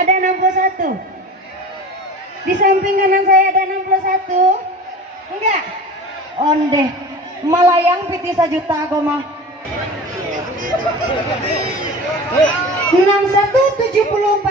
ada 61. Di samping kanan saya ada 61. Enggak? Onde malayang piti 1 juta agama. 6174